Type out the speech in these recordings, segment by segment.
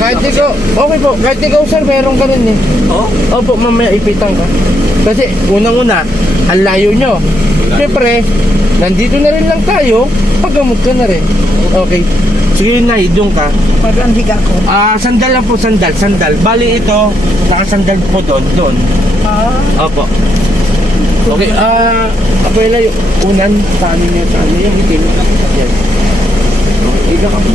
Kahit ikaw, okay po, kahit ikaw sir, meron ka rin eh. Oh? Opo, mamaya ipitan ka. Kasi unang-una, ang layo nyo. Siyempre, nandito na rin lang tayo, paggamot ka na rin. Okay. Sige na, doon ka. Magandig ako. Ah, sandal lang po, sandal, sandal. Bali ito, nakasandal po doon, doon. Ah, Opo. Okay, ah, Abuela, yung unan, paano niya, sa ano yung itim? Yan. Okay, Iga ka po.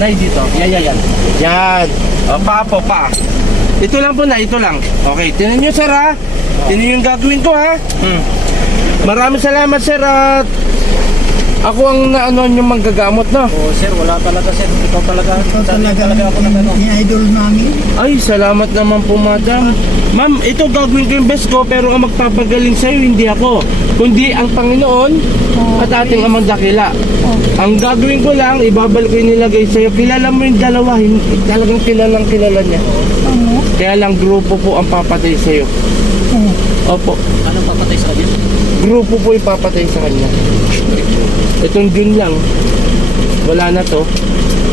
Nay, dito. Yan, yan, yan. Yan. O, pa po, pa. Ito lang po na, ito lang. Okay, tinan nyo, sir, ha? Tinan yung gagawin ko, ha? Hmm. Maraming salamat, sir, at ako ang naano yung manggagamot, no? Oh, sir, wala talaga, sir. Ikaw talaga. ito Dati talaga talaga ako nag ano. ni idol namin. Ay, salamat naman po, madam. Ma'am, ito gagawin ko yung best ko, pero ang magpapagaling sa'yo, hindi ako. Kundi ang Panginoon at ating amang dakila. Ang gagawin ko lang, ibabalik ko yung nilagay sa'yo. Kilala mo yung dalawa, hin- talagang kilalang kilala niya. Ano? Kaya lang grupo po ang papatay sa'yo. Oh, Opo, Anong papatay sa kanya? Grupo po ipapatay sa kanya. Itong June lang, wala na to.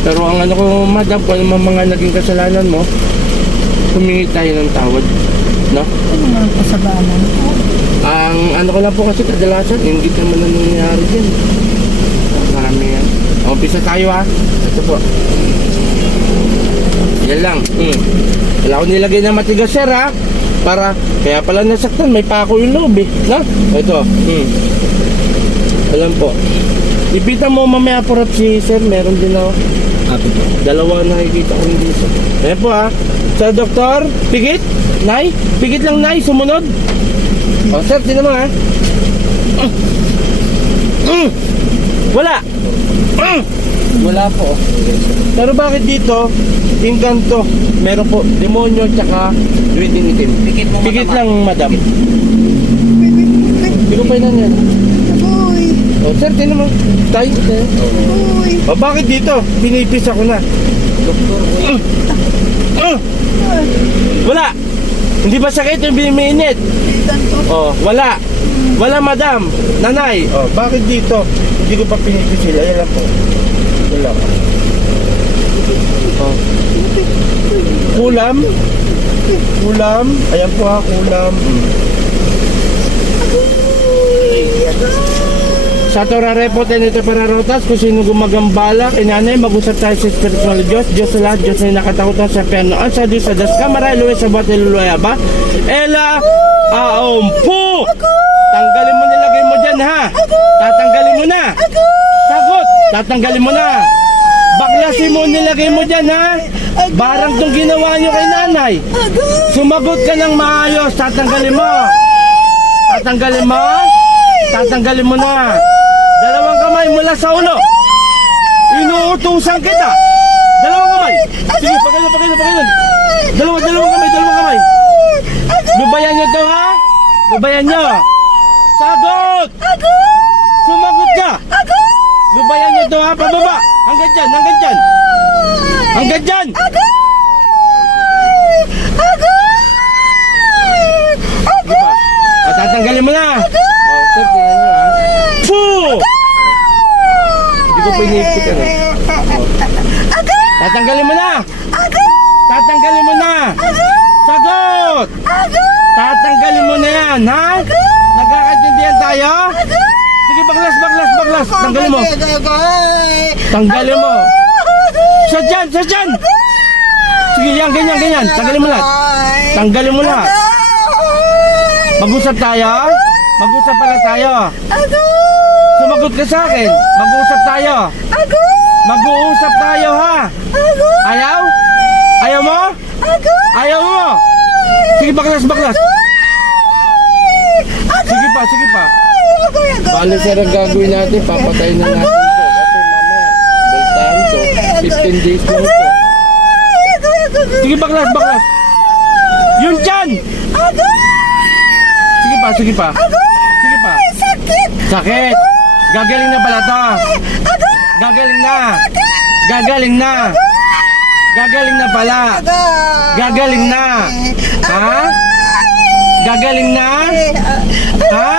Pero ang ano ko, madam, kung ano mga naging kasalanan mo, humingi tayo ng tawad. No? ano naman kasalanan? Ang ano ko lang po kasi kadalasan, hindi naman na nangyayari dyan. Marami yan. Umpisa tayo ha. Ito po. Yan lang. Hmm. Wala ko nilagay na matigas sir ha. Para, kaya pala nasaktan, may pako yung loob eh. Na? Ito. Hmm. Alam po. Ipita mo mamaya po si sir, meron din ako. Apo po. Dalawa nakikita ko hindi sa. Ayan po ha. Sa doktor, pigit? Nay? Pigit lang nay, sumunod. O sir, tinan mo ha. Mm. Mm. Wala. Mm. Wala po. Pero bakit dito, yung ganto, meron po demonyo tsaka duwiding itim. Pikit mo matama. lang, madam. Hindi ko pa yun yan. Uy, O sir, tinan mo. Tayo. tayo. uy, O bakit dito? Binipis ako na. Doktor. Mm. Wala. Hindi ba sakit yung biniminit? Oh, wala. Wala, madam. Nanay. Oh, bakit dito? Hindi ko pa pinipis sila. Yan lang po. Lang. Oh. Kulam. Kulam. Ayan po ha, kulam. Mm. Sa Torah Report and ito para rotas, kung sino gumagambala, kay nanay, mag-usap tayo sa spiritual Diyos, Diyos sa lahat, Diyos na nakatakutan sa pernoan, sa Diyos sa Das Kamara, Luwes sa Batiluluya ba? Ela, aompo! Tanggalin mo nilagay mo dyan ha! Tatanggalin mo na! Sagot! Tatanggalin mo na! Baklasin mo nilagay mo dyan ha! Barang tong ginawa nyo kay nanay! Sumagot ka ng maayos, tatanggalin mo! Tatanggalin mo? Tatanggalin mo na! Dalawang kamay mula sa ulo! Inuutusan kita! Dalawang kamay! Sige, pagano, pagano, pagano! Dalawa, dalawang kamay, dalawang kamay! Lubayan nyo to ha? Lubayan nyo! Sagot! Sumagot ka! Lubayan nyo to ha? Pababa! Hanggang dyan, hanggang dyan! Hanggang dyan! Di ba? At tatanggalin mo na! Oh, sir, tingnan nyo ha? Puh! Hindi ko pinipit ano. Oh. Tatanggalin mo na! Tatanggalin mo na! Sagot! Tatanggalin mo na yan, ha? Nagkakaintindihan tayo? Sige, baklas, baklas, baklas. Tanggalin mo. Tanggalin mo. Sa dyan, sa dyan! Sige, yan, ganyan, ganyan. Tanggalin mo lahat. Tanggalin mo lahat. Mag-usap tayo? Mag-usap pala tayo. Sumagot ka sa akin. Mag-usap tayo. Mag-uusap tayo, ha? Ayaw? Ayaw mo? Ayaw mo? Sige, baklas, baklas. Sige pa, sige pa. Bale, sir, ang gagawin natin, papatayin na natin to. Kasi mamaya, baltaan to. 15 days lang to. Sige, baklas, baklas. Yun dyan! Sige pa, sige pa. Sige pa. Sakit! Sakit! Gagaling na pala to. Gagaling na. Gagaling na. Gagaling na pala. Gagaling na. Ha? Gagaling na? Ha?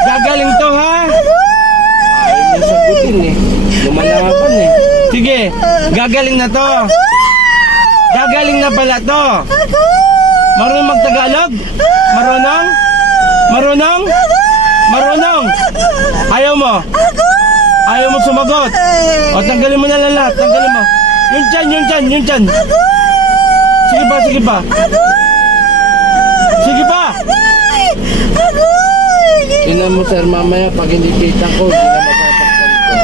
Gagaling to ha? Ayaw mo sagutin eh. Lumalaban eh. Sige, gagaling na to. Gagaling na pala to. Marunong magtagalog? Marunong? Marunong? Marunong? Ayaw mo? Ayaw mo sumagot? O, tanggalin mo na lang lahat. Tanggalin mo. Yung chan, yung chan, yung chan. Sige pa, sige pa. Sige pa. Tingnan mo sir, mamaya pag hindi kita ko, hindi na magpapagsalita.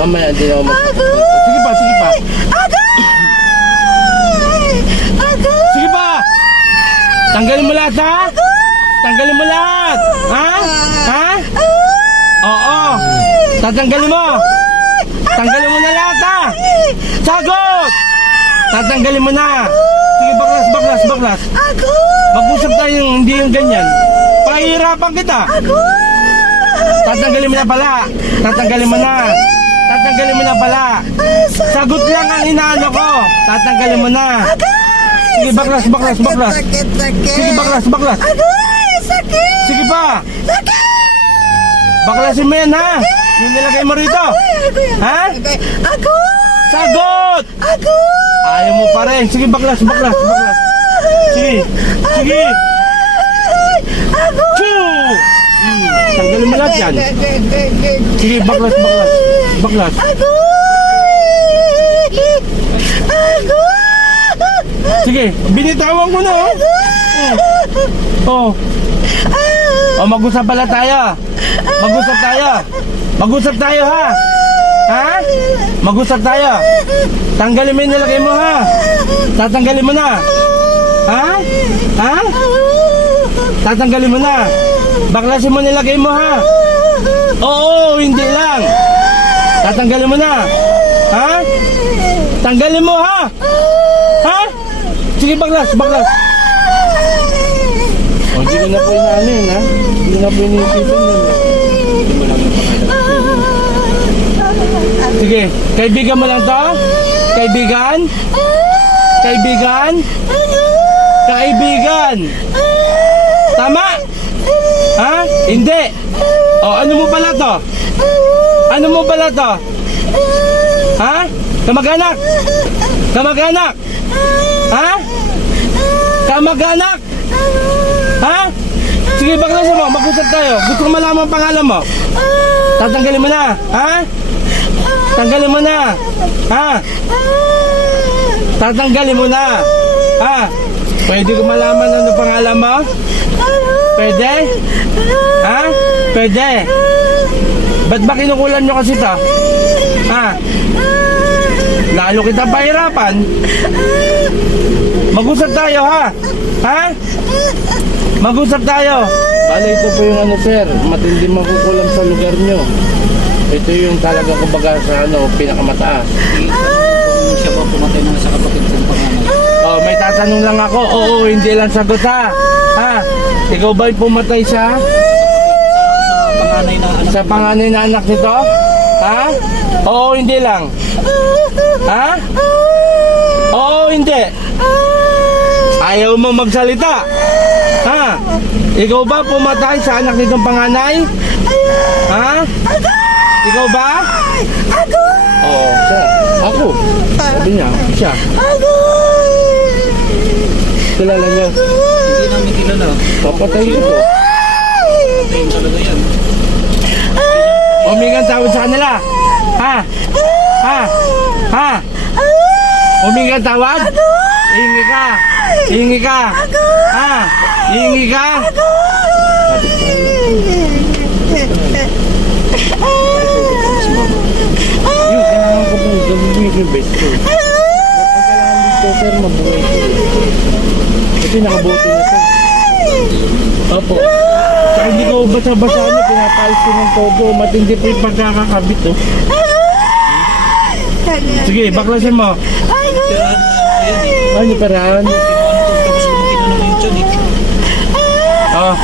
Mamaya hindi na ako magpapagsalita. Sige pa, sige pa. Sige pa! Tanggalin mo lahat ha? Tanggalin mo lahat! Ha? Ha? Oo! Tatanggalin mo! Tanggalin mo na lahat ha! Sagot! Tatanggalin mo na! Sige, baklas, baklas, baklas. Mag-usap tayo yung hindi yung ganyan. Pahihirapan kita. Tatanggalin mo na pala. Tatanggalin mo na. Tatanggalin mo na pala. Sagot lang ang inaano ko. Tatanggalin mo na. Sige, baklas, baklas, baklas. Sige, baklas, baklas. Agoy, sakit. Sige pa. Sakit. Baklasin mo yan, ha? Yung nilagay mo rito. Agoy, Ha? agoy. Agoy. Sagot! Agoy. Ayaw mo pa rin. Sige, baklas, baklas, baklas. Sige, sige. Choo! Hmm, Tanggalin mo lahat yan. Sige, baklas, baklas. Baklas. Sige, binitawan ko na, oh. Oh. Oh, mag-usap pala tayo. Mag-usap tayo. Mag-usap tayo, ha? Ha? Mag-usap tayo. Tanggalin mo yung nilagay mo, ha? Tatanggalin mo na. Ha? Ha? Tatanggalin mo na. Baklasin mo nilagay mo, ha? Oo, hindi lang. Tatanggalin mo na. Ha? Tanggalin mo, ha? Ha? Sige, baklas, baklas. O, hindi ko na po inaano yun, ha? Hindi na po. Hindi yung pakailan. Sige, kaibigan mo lang to? Kaibigan? Kaibigan? Kaibigan? Tama? Ha? Hindi. O, ano mo pala to? Ano mo pala to? Ha? Kamag-anak? Kamag-anak? Ha? Kamag-anak? Ha? Sige, baklasin mo. Mag-usap tayo. Gusto ko malaman ang pangalan mo. Tatanggalin mo na. Ha? Tanggalin mo na. Ha? Tatanggalin mo na. Ha? Pwede ko malaman ano pangalan mo? Pwede? Ha? Pwede? Ba't ba kinukulan nyo kasi to? Ha? Lalo kita pahirapan. Mag-usap tayo ha? Ha? Mag-usap tayo. Bale, ito po yung ano sir, matindi makukulam sa lugar nyo. Ito yung talaga kumbaga sa ano, pinakamataas. Siya ba pumatay na sa kapatid kong panganay? Oh, may tatanong lang ako. Oo, hindi lang sagot ha. Ikaw ba yung pumatay sa Sa panganay na anak sa panganay na anak nito? Ha? Oo, hindi lang. Ha? Oo, hindi. Ayaw mo magsalita. Ha? Ikaw ba pumatay sa anak nitong panganay? Ha? Ikaw ba? Oo, siya. Ako. Sabi niya, siya. Kilala niyo. Hindi namin kilala. Papatay ko to. Patayin talaga yan. Humingan tawad sa kanila. Ha? Ha? Ha? Humingan tawad? Hingi ka. Hingi ka. Ha? Hingi ka. Yung kailangan ko pong gawin yung best ko. Ang kailangan dito, sir, mabuhay ko. Kasi nakabuti na to. Opo. Saka hindi ko basa-basa ano, pinapalis ng todo. Matindi po yung pagkakakabit, oh. Sige, baklasin mo. Na. Ano na eh. Oh,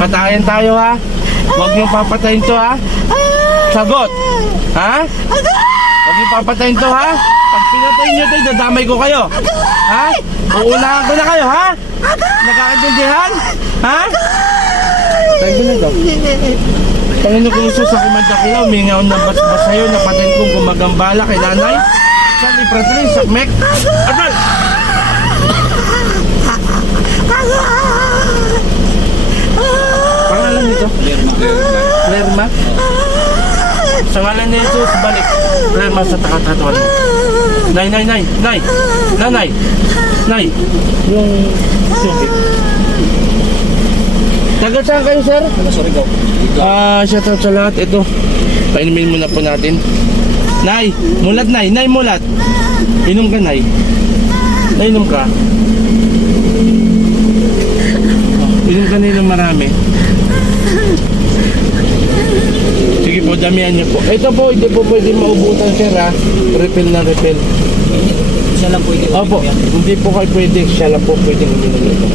patayin tayo ha. Huwag niyong papatayin to ha. Sagot. Ha? Huwag niyong papatayin to ha. Pag pinatayin niyo to, dadamay ko kayo. Ha? Uunahan ko na kayo ha? Nagkakaintindihan? Ha? Tayo ko na to. Panginoon ko Isus, ako madakila, umingaw na basbas sa'yo, napatayin kong gumagambala kay nanay. Sa lipratrin, sakmek. Atal! Pangalan nito? Lerma? Sa ngalan ni Jesus, balik. Lerma sa takatatawan mo. Nay, nay, nay, nay. Nanay. Nay. Yung tubig. Taga saan kayo, sir? Sorry, go. Ah, shout out sa lahat. Ito. Painumin muna po natin. Nay, mulat nay, nay mulat. Inom ka nay. Nainom ka. Inom ka na marami. Sige po, damihan niyo po. Ito po, hindi po pwede maubutan sir ha. Refill na refill. Siya lang pwede. Opo, hindi po kayo pwede. Siya lang po pwede uminom ito.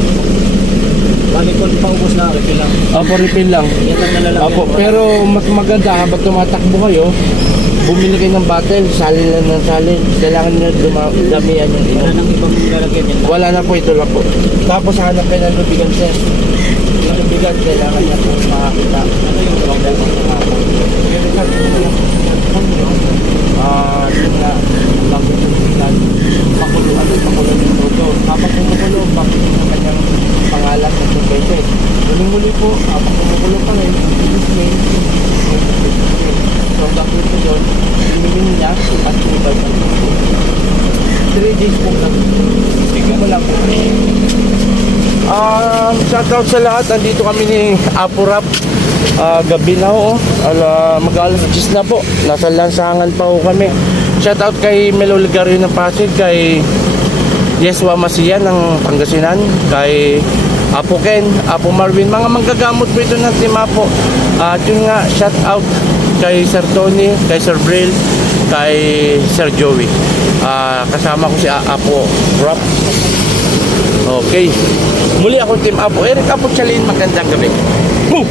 Bali ko, paubos na, refill lang. Opo, refill lang. Yan ang nalalagyan. Opo, pero mas maganda habang tumatakbo kayo, bumili kayo ng bottle, salin lang ng salin. Kailangan nyo duma- damihan yung Wala inom. nang ibang lalagyan yan. Wala na po, ito lang po. Tapos hanap kayo ng lubigan sir. Yung lubigan, kailangan niya po makakita. Ano yung lubigan ng hapon? Pero sa Ah, yun nga, bago yung lubigan, pakulo, ano, pakulo ng todo. Habang kumukulo, bakit yung kanyang pangalan ng beses. Muling-muli po, habang kumukulo pa rin, his name, So, bakit po yun, inimin niya, at sinibay pa rin. 3 days po lang. Sige mo lang po. Um, shoutout sa lahat. Andito kami ni Apo Rap. Ah, gabi na ho. Ala, mag-alas 10 na po. Nasa lansangan pa ho kami. Shoutout kay Melo Ligario ng Pasig. Kay Yeswa Masiya ng Pangasinan. Kay Apo Ken, Apo Marvin. Mga manggagamot po ito ng Timapo. At yun nga, shoutout kay Sir Tony, kay Sir Brill, kay Sir Joey. Ah, kasama ko si Apo Rap. Okay. Muli ako Team Apo. Eric Apo Chalin, magandang gabi. Boom!